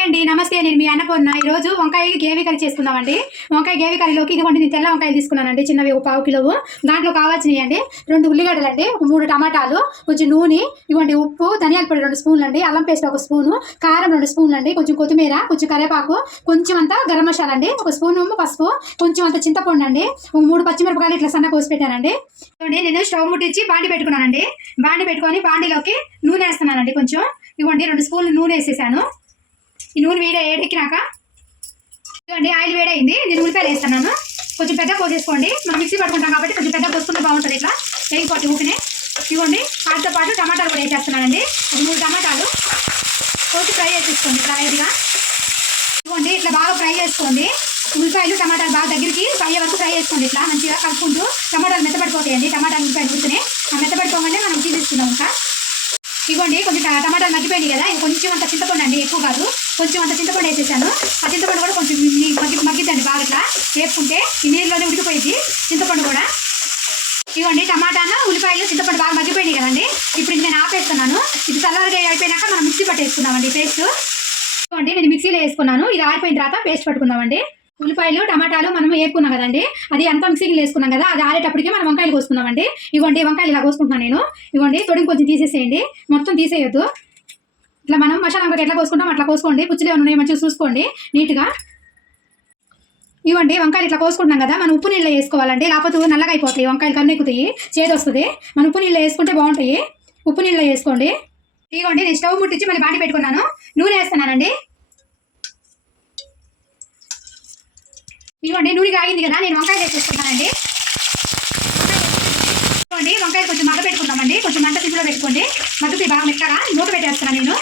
Hi అండి నమస్తే. నేను మీ అన్నపూర్ణ. ఈ రోజు వంకాయ గేవి కర్రీ చేసుకుందామండి. వంకాయ గేవి కర్రీలోకి ఇదిగోండి నేను తెల్ల వంకాయలు తీసుకున్నానండి. చిన్నవి ఒక పావు కిలో దాంట్లో కావాల్సినవి అండి రెండు ఉల్లిగడ్డలు అండి ఒక మూడు టమాటాలు కొంచెం నూనె ఇవ్వండి ఉప్పు ధనియాల పొడి రెండు స్పూన్లు అండి అల్లం పేస్ట్ ఒక స్పూను కారం రెండు స్పూన్లు అండి కొంచెం కొత్తిమీర కొంచెం కరివేపాకు కొంచెం అంతా గరం మసాలా అండి ఒక స్పూన్ పసుపు కొంచెం అంత చింతపండు అండి ఒక మూడు పచ్చిమిరపకాయలు ఇట్లా సన్న కోసి పెట్టానండి. ఇవ్వండి నేను స్టవ్ ముట్టించి బాండి పెట్టుకున్నానండి. బాండి పెట్టుకొని బాండిలోకి నూనె వేస్తున్నానండి కొంచెం. ఇవ్వండి రెండు స్పూన్లు నూనె వేసేసాను. ఈ నూనె వేడి ఏడెక్కినాక ఇవ్వండి ఆయిల్ వేడైంది నేను ఉల్లిపాయలు వేస్తున్నాను. కొంచెం పెద్ద కోసేసుకోండి. మనం మిక్సీ పట్టుకుంటాం కాబట్టి కొంచెం పెద్ద కోసుకుంటే బాగుంటుంది ఇట్లా. వేగిపోతే ఊపినే. ఇవ్వండి వాటితో పాటు టమాటాలు కూడా వేసేస్తున్నానండి. ఒక మూడు టమాటాలు. కోసి ఫ్రై చేసేసుకోండి ఇట్లా లైట్గా. ఇవ్వండి ఇట్లా బాగా ఫ్రై చేసుకోండి. ఉల్లిపాయలు టమాటాలు బాగా దగ్గరికి ఫ్రై వరకు ఫ్రై చేసుకోండి ఇట్లా. మంచిగా కలుపుకుంటూ టమాటాలు మెత్తపడిపోతాయండి టమాటాలు ఉల్లిపాయలు కూర్చుని ఆ మెత్తపడిపోగానే మనం తీసేసుకుందాం ఇంకా. ఇవ్వండి కొంచెం టమాటాలు మగ్గిపోయింది కదా ఇది కొంచెం అంత చింతపండు అండి ఎక్కువ కాదు. కొంచెం అంత చింతపండు వేసేసాను. ఆ చింతపండు కూడా కొంచెం మగ్గి మగ్గిద్దండి బాగా ఇట్లా. వేపుకుంటే ఈ నీళ్ళలోనే ఉడికిపోయింది చింతపండు కూడా. ఇవ్వండి టమాటాను ఉల్లిపాయలు చింతపండు బాగా మగ్గిపోయింది కదండి. ఇప్పుడు ఇది నేను ఆపేస్తున్నాను. ఇది చల్లగా అయిపోయినాక మనం మిక్సీ పట్టేసుకుందామండి పేస్ట్. ఇవ్వండి నేను మిక్సీలో వేసుకున్నాను. ఇది ఆరిపోయిన తర్వాత పేస్ట్ పట్టుకుందామండి. ఉల్లిపాయలు టమాటాలు మనం వేపుకున్నాం కదండి. అది అంతా మిక్సీకి వేసుకున్నాం కదా అది ఆరేటప్పటికి మనం వంకాయలు కోసుకుందామండి ఇవ్వండి వంకాయలు ఇలా కోసుకుంటున్నాను నేను. ఇవ్వండి తొడిగి కొంచెం తీసేసేయండి. మొత్తం తీసేయొద్దు. ఇట్లా మనం మసాలా వంకాయ ఎట్లా కోసుకుంటాం అట్లా కోసుకోండి. పుచ్చులు ఏమైనా ఉన్నాయో మంచిగా చూసుకోండి నీట్గా. ఇవ్వండి వంకాయలు ఇట్లా కోసుకుంటున్నాం కదా మనం ఉప్పు నీళ్ళు వేసుకోవాలండి. లేకపోతే నల్లగా అయిపోతాయి వంకాయలు కన్నెక్కుతాయి చేతి చేదు వస్తుంది. మనం ఉప్పు నీళ్ళు వేసుకుంటే బాగుంటాయి. ఉప్పు నీళ్ళు వేసుకోండి. ఇవ్వండి నేను స్టవ్ ముట్టించి మళ్ళీ బాటి పెట్టుకున్నాను. నూనె వేస్తున్నానండి. ఇవ్వండి నూనె కాగింది కదా నేను వంకాయలు వేసేసుకున్నానండి ఇవ్వండి వంకాయలు కొంచెం మగ్గ పెట్టుకుందామండి. కొంచెం మంట సిమ్లో పెట్టుకోండి. మగ్గుతాయి బాగా మెత్తగా మూత పెట్టేస్తాను నేను.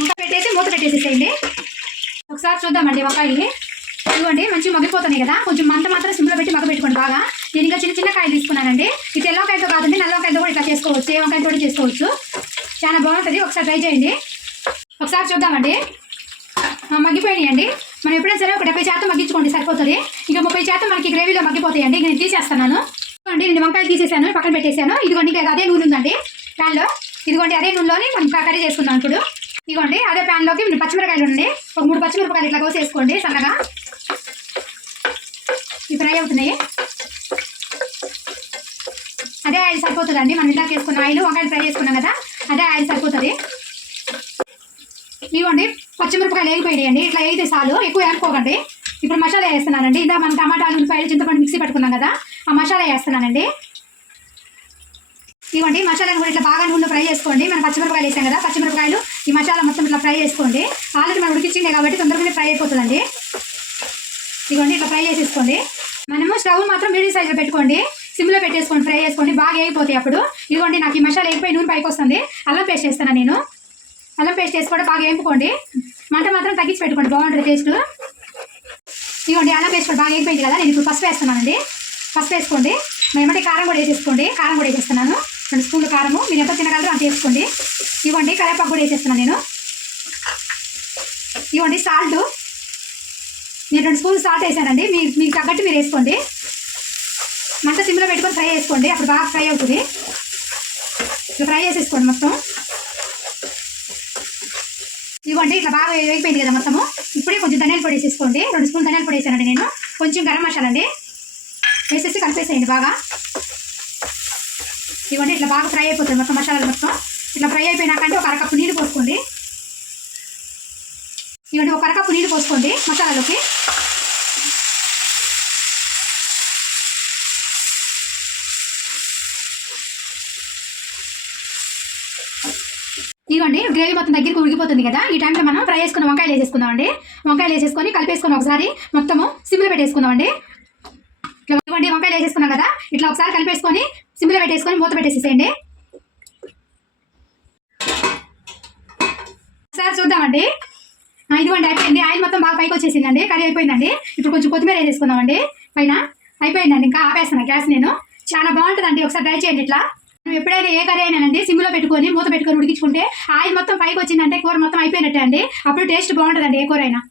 మూత పెట్టేసి మూత పెట్టేసేసేయండి. ఒకసారి చూద్దామండి వంకాయలు. ఇవ్వండి మంచిగా మగ్గిపోతున్నాయి కదా. కొంచెం మంట మాత్రం సిమ్లో పెట్టి మగ్గ పెట్టుకోండి బాగా. నేను ఇంకా చిన్న చిన్న కాయలు తీసుకున్నానండి. ఇది తెల్లవంకాయతో కాదండి నల్లవంకాయతో కూడా ఇట్లా చేసుకోవచ్చు. ఏ వంకాయతో కూడా చేసుకోవచ్చు. చాలా బాగుంటుంది. ఒకసారి ట్రై చేయండి. ఒకసారి చూద్దామండి. మగ్గిపోయినాయండి. మనం ఎప్పుడైనా సరే ఒక డెబ్బై శాతం మగ్గించుకోండి సరిపోతుంది. ఇక ముప్పై శాతం మనకి గ్రేవీలో మగ్గిపోతాయండి. నేను తీసేస్తున్నాను. ఇదిగోండి నేను వంకాయలు తీసేసాను పక్కన పెట్టేశాను. ఇదిగోండి ఇక అదే నూనె ఉందండి. ప్యాన్లో ఇదిగోండి అదే నూనెలోని మనం కర్రీ చేసుకుందాం ఇప్పుడు. ఇదిగోండి అదే ప్యాన్లోకి మీరు పచ్చిమిరకాయలు ఉండి ఒక మూడు పచ్చిమిరపకాయలు ఇట్లా కోసేసుకోండి సన్నగా. ఇవి ఫ్రై అవుతున్నాయి. అదే ఆయిల్ సరిపోతుందండి. మనం ఇందాక వేసుకున్న ఆయిల్ వంకాయలు ఫ్రై చేసుకున్నాం కదా అదే ఆయిల్ సరిపోతుంది. ఇవ్వండి పచ్చిమిరపకాయలు వేగిపోయాయండి ఇట్లా వేగితే చాలు ఎక్కువ వేసుకోకండి ఇప్పుడు మసాలా వేస్తున్నానండి. ఇందా మనం టమాటాలు ఉల్లిపాయలు చింతపండు మిక్సీ పెట్టుకున్నాం కదా ఆ మసాలా వేస్తున్నానండి. ఇవ్వండి మసాలాను కూడా ఇట్లా బాగా నూనెలో ఫ్రై చేసుకోండి. మనం పచ్చిమిరపకాయలు వేసాం కదా పచ్చిమిరపకాయలు ఈ మసాలా మొత్తం ఇట్లా ఫ్రై చేసుకోండి. ఆల్రెడీ మనం ఉడికించిండే కాబట్టి తొందరగానే ఫ్రై అయిపోతుందండి. ఇవ్వండి ఇట్లా ఫ్రై చేసేసుకోండి. మనము స్టవ్ మాత్రం మీడియం సైజులో పెట్టుకోండి. సిమ్లో పెట్టేసుకోండి ఫ్రై చేసుకోండి. బాగా వేగిపోతాయి అప్పుడు. ఇదిగోండి నాకు ఈ మసాలా వేగిపోయి నూనె పైకి వస్తుంది. అల్లం పేస్ట్ చేస్తాను నేను. అల్లం పేస్ట్ వేసి కూడా బాగా వేపుకోండి. మంట మాత్రం తగ్గించి పెట్టుకోండి. బాగుంటుంది టేస్ట్. ఇవ్వండి అల్లం పేస్ట్ కూడా బాగా వేగిపోయింది కదా. నేను ఇప్పుడు పసుపు వేస్తున్నానండి. పసుపు వేసుకోండి. మేమంటే కారం కూడా వేసేసుకోండి. కారం కూడా వేసేస్తున్నాను. రెండు స్పూన్లు కారము. మీరు ఎంత తినగలరో అంత వేసుకోండి. ఇవ్వండి కరేపాకు కూడా వేసేస్తున్నాను నేను. ఇవ్వండి సాల్ట్ నేను రెండు స్పూన్లు సాల్ట్ వేసానండి. మీ మీకు తగ్గట్టు మీరు వేసుకోండి. మంట సిమ్లో పెట్టుకొని ఫ్రై చేసుకోండి. అప్పుడు బాగా ఫ్రై అవుతుంది. ఫ్రై చేసేసుకోండి మొత్తం. ఇవ్వండి ఇట్లా బాగా వేగిపోయింది కదా మొత్తము. ఇప్పుడే కొంచెం ధనియాల పొడి వేసేసుకోండి. రెండు స్పూన్ ధనియాల పొడి వేసానండి నేను. కొంచెం గరం మసాలా అండి వేసేసి కలిపేసేయండి బాగా. ఇవ్వండి ఇట్లా బాగా ఫ్రై అయిపోతుంది మొత్తం మసాలాలు మొత్తం. ఇట్లా ఫ్రై అయిపోయినాకంటే ఒక అరకప్పు నీళ్ళు పోసుకోండి. ఇవ్వండి ఒక అరకప్పు నీళ్ళు పోసుకోండి మసాలాలోకి. ఇదిగోండి గ్రేవీ మొత్తం దగ్గరికి ఉడికిపోతుంది కదా. ఈ టైంలో మనం ఫ్రై చేసుకున్న వంకాయలు వేసేసుకుందాం అండి. వంకాయలు వేసేసుకొని కలిపేసుకొని ఒకసారి మొత్తము సిమ్లో పెట్టేసుకుందాం అండి. ఇట్లా ఇవ్వండి వంకాయలు వేసేసుకున్నాం కదా. ఇట్లా ఒకసారి కలిపేసుకొని సిమ్లో పెట్టేసుకొని మూత పెట్టేసేసేయండి. ఒకసారి చూద్దామండి ఇదిగోండి అయిపోయింది. ఆయిల్ మొత్తం బాగా పైకి వచ్చేసిందండి. కర్రీ అయిపోయిందండి. ఇప్పుడు కొంచెం కొత్తిమీర వేసేసుకుందామండి పైన అయిపోయిందండి. ఇంకా ఆపేస్తాను గ్యాస్ నేను. చాలా బాగుంటుందండి. ఒకసారి ట్రై చేయండి ఇట్లా. ఎప్పుడైనా ఏ కర్రీ అయినానండి సిమ్లో పెట్టుకొని మూత పెట్టుకొని ఉడికించుకుంటే ఆయిల్ మొత్తం పైకి వచ్చిందంటే కూర మొత్తం అయిపోయినట్టే అండి. అప్పుడు టేస్ట్ బాగుంటుందండి ఏ కూర అయినా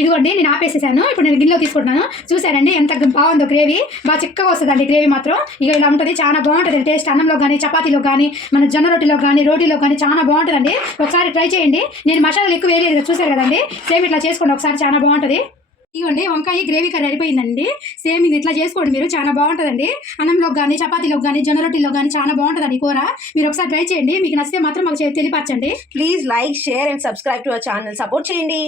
ఇదిగోండి నేను ఆపేసేసాను. ఇప్పుడు నేను గిన్నెలో తీసుకుంటున్నాను. చూసారండి ఎంత బాగుందో గ్రేవీ. బాగా చిక్కగా వస్తుందండి గ్రేవీ మాత్రం. ఇక ఇలా ఉంటుంది చాలా బాగుంటుంది టేస్ట్. అన్నంలో కానీ చపాతీలో కానీ మన జొన్న రొట్టెలో కానీ రోటీలో కానీ చాలా బాగుంటుందండి. ఒకసారి ట్రై చేయండి. నేను మసాలాలు ఎక్కువ వేయలేదు చూసారు కదండి. సేమ్ ఇట్లా చేసుకోండి. ఒకసారి చాలా బాగుంటుంది. ఇవ్వండి వంకాయ గ్రేవీ కర్రీ అయిపోయిందండి. సేమ్ ఇది ఇట్లా చేసుకోండి మీరు చాలా బాగుంటుందండి. అన్నంలో కానీ చపాతీలో కానీ జొన్న రొట్టెలో కానీ చాలా బాగుంటుందండి కూర. మీరు ఒకసారి ట్రై చేయండి మీకు నచ్చితే మాత్రం మాకు తెలియపరచండి. Please like share and subscribe to our channel support చేయండి.